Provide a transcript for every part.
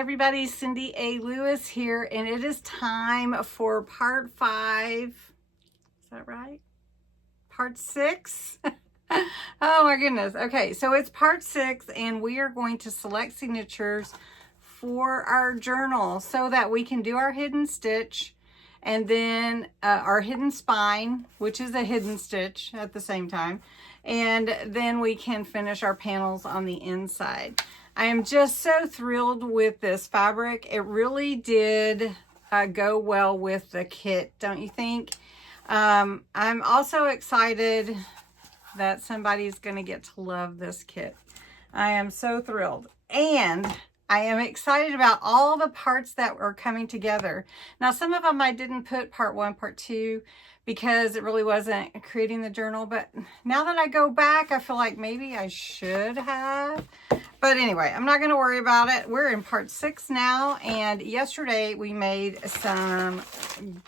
everybody, Cindy A. Lewis here, and it is time for part 5. Is that right? Part 6? Oh my goodness. Okay, so it's part 6, and we are going to select signatures for our journal so that we can do our hidden stitch and then our hidden spine, which is a hidden stitch at the same time, and then we can finish our panels on the inside. I am just so thrilled with this fabric. It really did go well with the kit, don't you think? I'm also excited that somebody's going to get to love this kit. I am so thrilled. And I am excited about all the parts that are coming together. Now, some of them I didn't put part 1, part 2, because it really wasn't creating the journal. But now that I go back, I feel like maybe I should have. But anyway, I'm not going to worry about it. We're in part 6 now. And yesterday we made some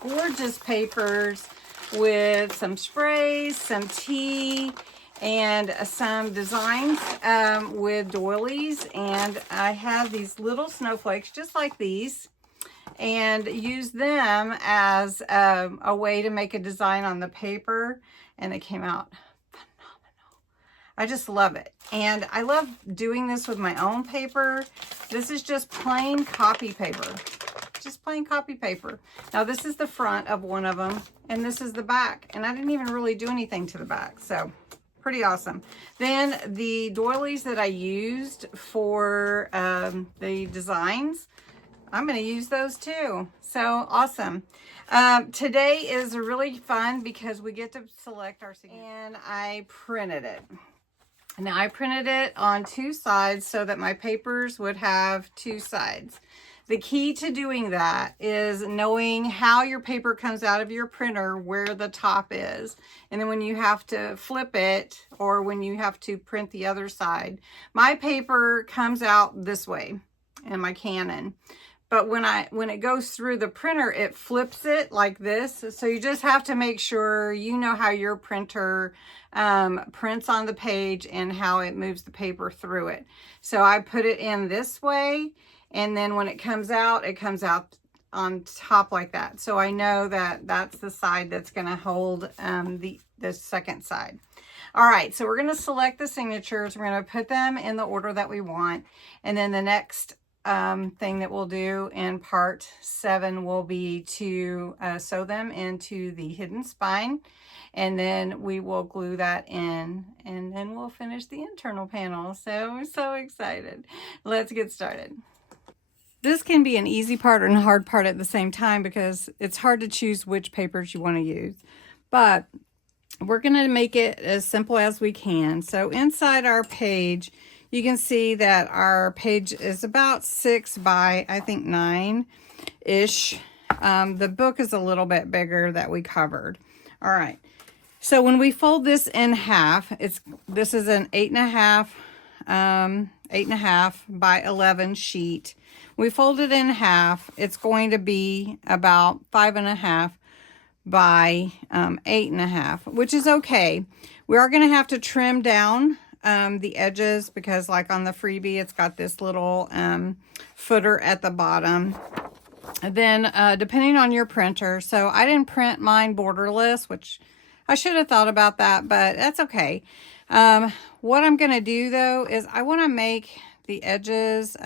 gorgeous papers with some sprays, some tea, and some designs with doilies. And I have these little snowflakes just like these, and use them as a way to make a design on the paper, and it came out phenomenal. I just love it, and I love doing this with my own paper. This is just plain copy paper. Just plain copy paper. Now this is the front of one of them, and this is the back, and I didn't even really do anything to the back, so pretty awesome. Then the doilies that I used for the designs, I'm going to use those too. So awesome. Today is really fun because we get to select our signature, and I printed it. Now I printed it on 2 sides so that my papers would have 2 sides. The key to doing that is knowing how your paper comes out of your printer, where the top is. And then when you have to flip it, or when you have to print the other side, my paper comes out this way in my Canon. But when it goes through the printer, it flips it like this. So you just have to make sure you know how your printer prints on the page and how it moves the paper through it. So I put it in this way, and then when it comes out on top like that. So I know that that's the side that's going to hold the second side. All right, so we're going to select the signatures. We're going to put them in the order that we want. And then the next thing that we'll do in part 7 will be to sew them into the hidden spine. And then we will glue that in, and then we'll finish the internal panel. So I'm so excited. Let's get started. This can be an easy part and a hard part at the same time because it's hard to choose which papers you want to use. But we're going to make it as simple as we can. So inside our page, you can see that our page is about 6 by, I think, 9-ish. The book is a little bit bigger that we covered. All right. So when we fold this in half, this is an 8.5 by 11 sheet. We fold it in half. It's going to be about 5.5 by 8.5, which is okay. We are going to have to trim down the edges because, like on the freebie, it's got this little footer at the bottom. And then depending on your printer, so I didn't print mine borderless, which I should have thought about that, but that's okay. What I'm going to do though is I want to make the edges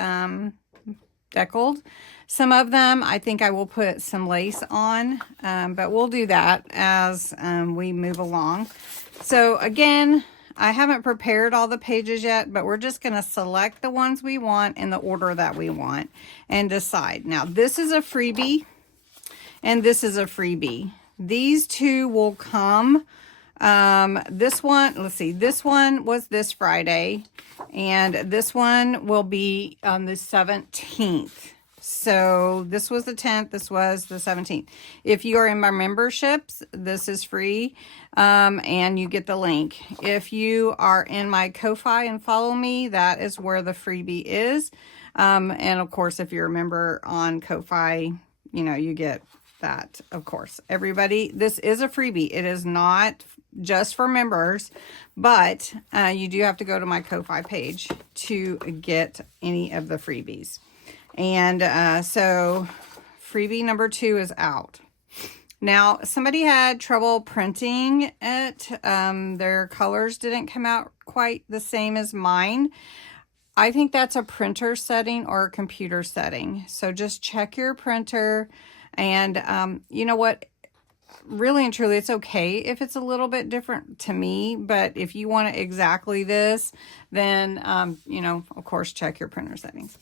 deckled. Some of them I think I will put some lace on, but we'll do that as we move along. So again, I haven't prepared all the pages yet, but we're just going to select the ones we want in the order that we want and decide. Now, this is a freebie, and this is a freebie. These two will come. This one, let's see, this one was this Friday, and this one will be on the 17th. So this was the 10th, this was the 17th. If you are in my memberships, this is free, and you get the link. If you are in my Ko-Fi and follow me, that is where the freebie is. And of course, if you're a member on Ko-Fi, you know, you get that, of course. Everybody, this is a freebie. It is not just for members, but you do have to go to my Ko-Fi page to get any of the freebies. And so freebie number 2 is out. Now, somebody had trouble printing it. Their colors didn't come out quite the same as mine. I think that's a printer setting or a computer setting. So just check your printer. And you know what? Really and truly, it's okay if it's a little bit different to me. But if you want it exactly this, then, you know, of course, check your printer settings.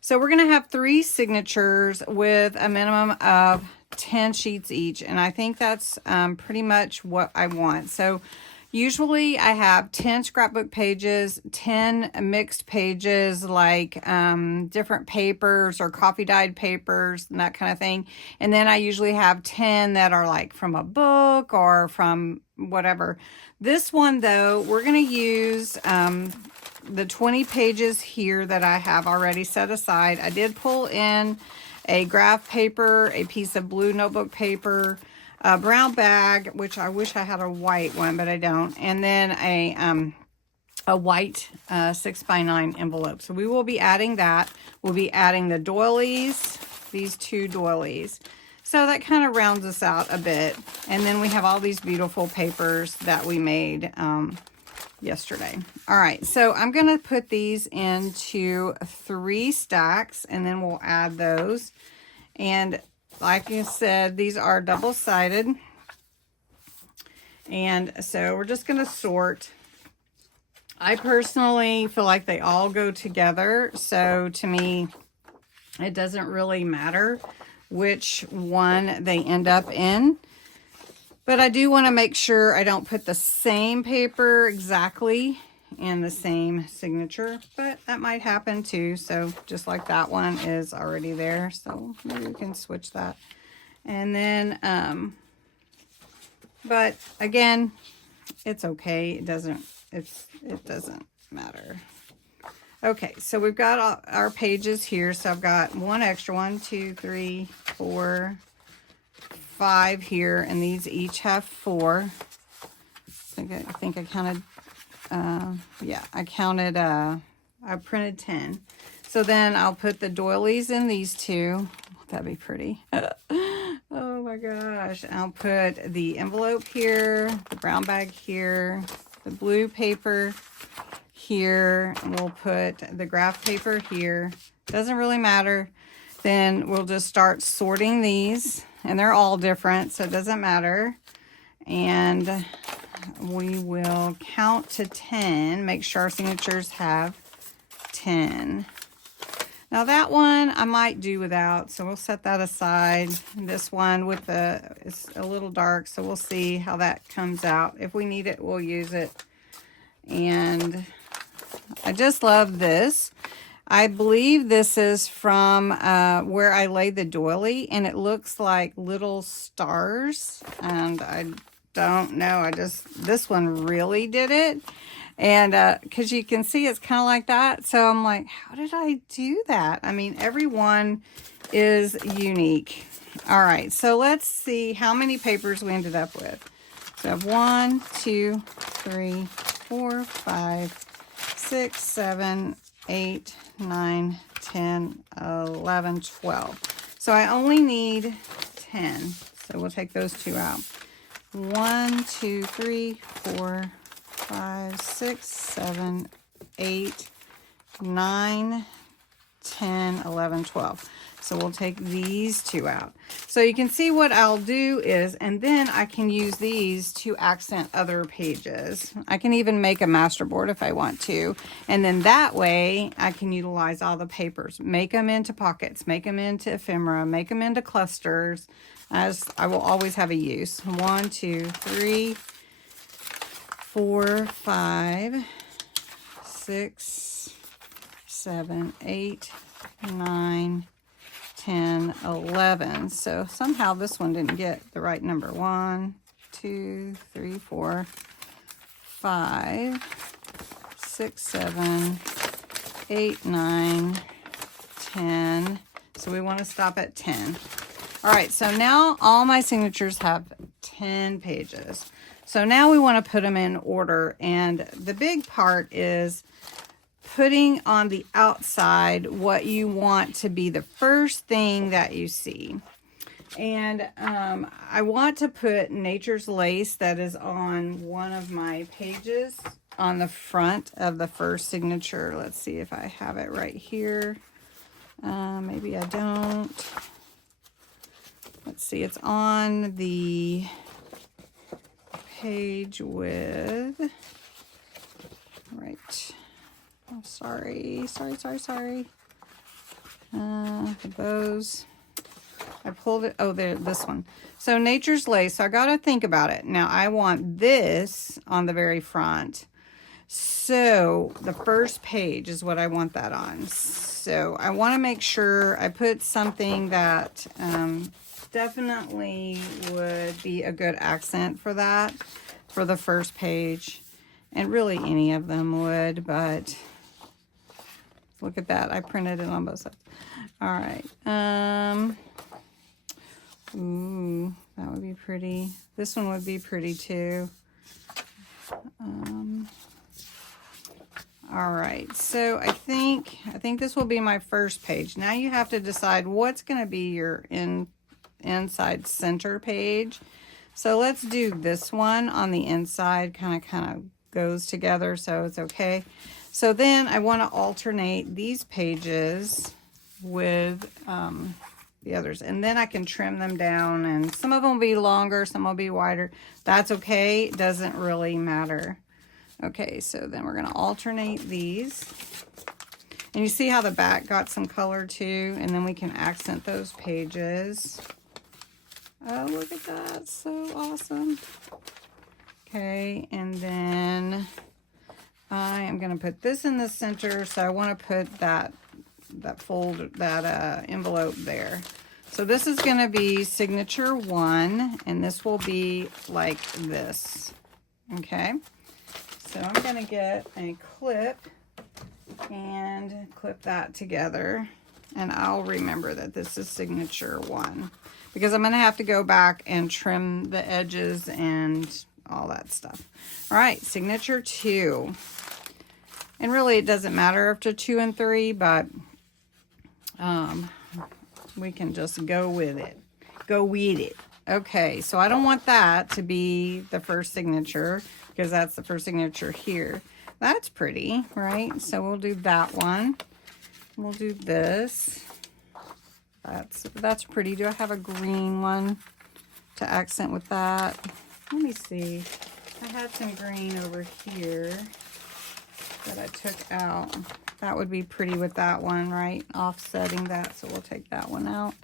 So we're going to have 3 signatures with a minimum of 10 sheets each. And I think that's pretty much what I want. So usually I have 10 scrapbook pages, 10 mixed pages, like different papers or coffee dyed papers and that kind of thing. And then I usually have 10 that are like from a book or from whatever. This one though, we're going to use the 20 pages here that I have already set aside. I did pull in a graph paper, a piece of blue notebook paper, a brown bag, which I wish I had a white one, but I don't. And then a white 6x9 envelope. So we will be adding that. We'll be adding the doilies, these 2 doilies. So that kind of rounds us out a bit. And then we have all these beautiful papers that we made yesterday. All right, so I'm going to put these into 3 stacks, and then we'll add those. And like I said, these are double-sided. And so we're just going to sort. I personally feel like they all go together. So to me, it doesn't really matter which one they end up in. But I do want to make sure I don't put the same paper exactly in the same signature, but that might happen too. So just like that one is already there, so maybe we can switch that. And then but again, it's okay. It doesn't matter. Okay, so we've got all our pages here. So I've got one extra, 1, 2, 3, 4, 5 here, and these each have 4. I think I counted, yeah, I counted, I printed 10. So then I'll put the doilies in these 2. That'd be pretty. Oh my gosh. I'll put the envelope here, the brown bag here, the blue paper here, and we'll put the graph paper here. Doesn't really matter. Then we'll just start sorting these, and they're all different, so it doesn't matter. And we will count to 10, make sure our signatures have 10. Now that one I might do without, so we'll set that aside. This one with it's a little dark, so we'll see how that comes out. If we need it, we'll use it. And I just love this. I believe this is from where I laid the doily, and it looks like little stars. And I don't know, this one really did it. And because you can see it's kind of like that. So I'm like, how did I do that? I mean, every one is unique. All right, so let's see how many papers we ended up with. So I have 1, 2, 3, 4, 5, 6, 7, 8, 9, 10, 11, 12. So I only need 10. So we'll take those 2 out. 1, 2, 3, 4, 5, 6, 7, 8, 9, 10, 11, 12. So we'll take these 2 out. So you can see what I'll do is, and then I can use these to accent other pages. I can even make a master board if I want to. And then that way I can utilize all the papers, make them into pockets, make them into ephemera, make them into clusters. As I will always have a use. 1, 2, 3, 4, 5, 6, 7, 8, 9, 10, 11. So somehow this one didn't get the right number. 1, 2, 3, 4, 5, 6, 7, 8, 9, 10. So we want to stop at 10. All right, so now all my signatures have 10 pages. So now we want to put them in order. And the big part is putting on the outside what you want to be the first thing that you see. And I want to put Nature's Lace that is on one of my pages on the front of the first signature. Let's see if I have it right here. Maybe I don't. Let's see, it's on the page with, right. Oh, sorry. The bows. I pulled it. Oh, there, this one. So Nature's Lace. So I got to think about it. Now I want this on the very front. So the first page is what I want that on. So I want to make sure I put something that definitely would be a good accent for that, for the first page. And really any of them would, but look at that. I printed it on both sides. All right. Ooh, that would be pretty. This one would be pretty too. All right, so I think this will be my first page. Now you have to decide what's going to be your inside center page. So let's do this one on the inside. Kind of goes together, so it's okay. So then I want to alternate these pages with the others, and then I can trim them down, and some of them will be longer, some will be wider. That's okay. It doesn't really matter. Okay, so then we're going to alternate these. And you see how the back got some color too? And then we can accent those pages. Oh, look at that. So awesome. Okay, and then I am going to put this in the center. So I want to put that envelope there. So this is going to be signature 1, and this will be like this. Okay. So I'm going to get a clip and clip that together, and I'll remember that this is signature 1 because I'm going to have to go back and trim the edges and all that stuff. All right, signature 2. And really it doesn't matter after 2 and 3, but we can just go with it. Go with it. Okay, so I don't want that to be the first signature because that's the first signature here. That's pretty, right? So we'll do that one. We'll do this. That's pretty. Do I have a green one to accent with that? Let me see. I had some green over here that I took out. That would be pretty with that one, right? Offsetting that, so we'll take that one out.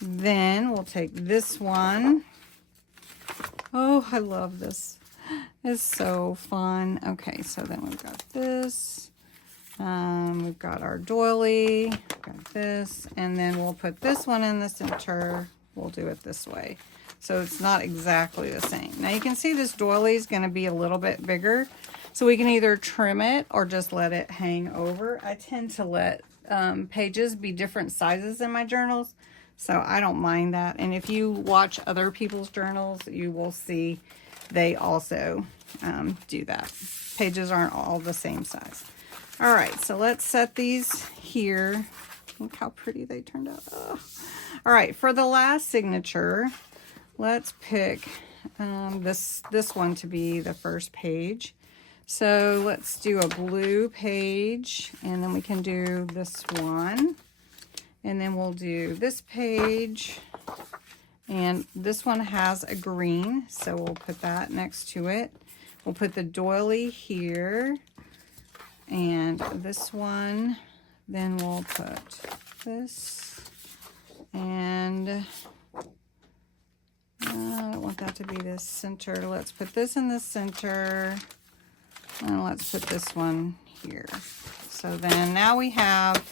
Then we'll take this one. Oh, I love this. It's so fun. Okay, so then we've got this. We've got our doily. We've got this. And then we'll put this one in the center. We'll do it this way. So it's not exactly the same. Now you can see this doily is going to be a little bit bigger. So we can either trim it or just let it hang over. I tend to let pages be different sizes in my journals. So I don't mind that. And if you watch other people's journals, you will see they also do that. Pages aren't all the same size. All right, so let's set these here. Look how pretty they turned out. Oh. All right, for the last signature, let's pick this one to be the first page. So let's do a blue page, and then we can do this one. And then we'll do this page, and this one has a green, so we'll put that next to it. We'll put the doily here, and this one, then we'll put this, and I don't want that to be the center. Let's put this in the center, and let's put this one here. So then now we have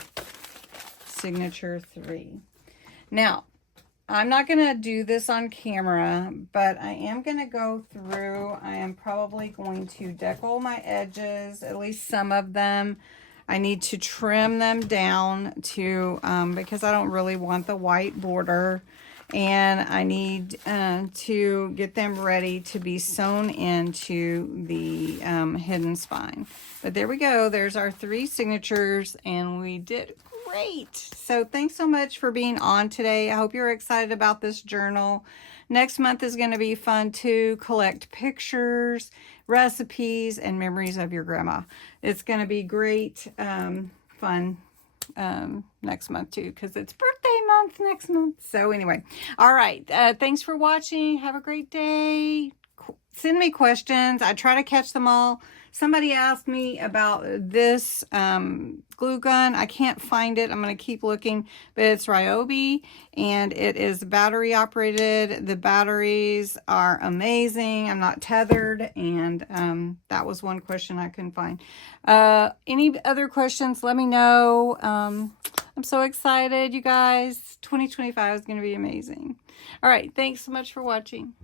signature 3. Now, I'm not going to do this on camera, but I am going to go through. I am probably going to decal my edges, at least some of them. I need to trim them down to, because I don't really want the white border. and I need to get them ready to be sewn into the hidden spine. But there we go. There's our 3 signatures, and we did great. So thanks so much for being on today. I hope you're excited about this journal. Next month is going to be fun too. Collect pictures, recipes, and memories of your grandma. It's going to be great fun next month too, because it's birthday month next month. So anyway, all right, thanks for watching. Have a great day. Send me questions. I try to catch them all. Somebody asked me about this glue gun. I can't find it. I'm going to keep looking, but it's Ryobi, and it is battery operated. The batteries are amazing. I'm not tethered, and that was one question I couldn't find. Any other questions, let me know. I'm so excited, you guys. 2025 is going to be amazing. All right, thanks so much for watching.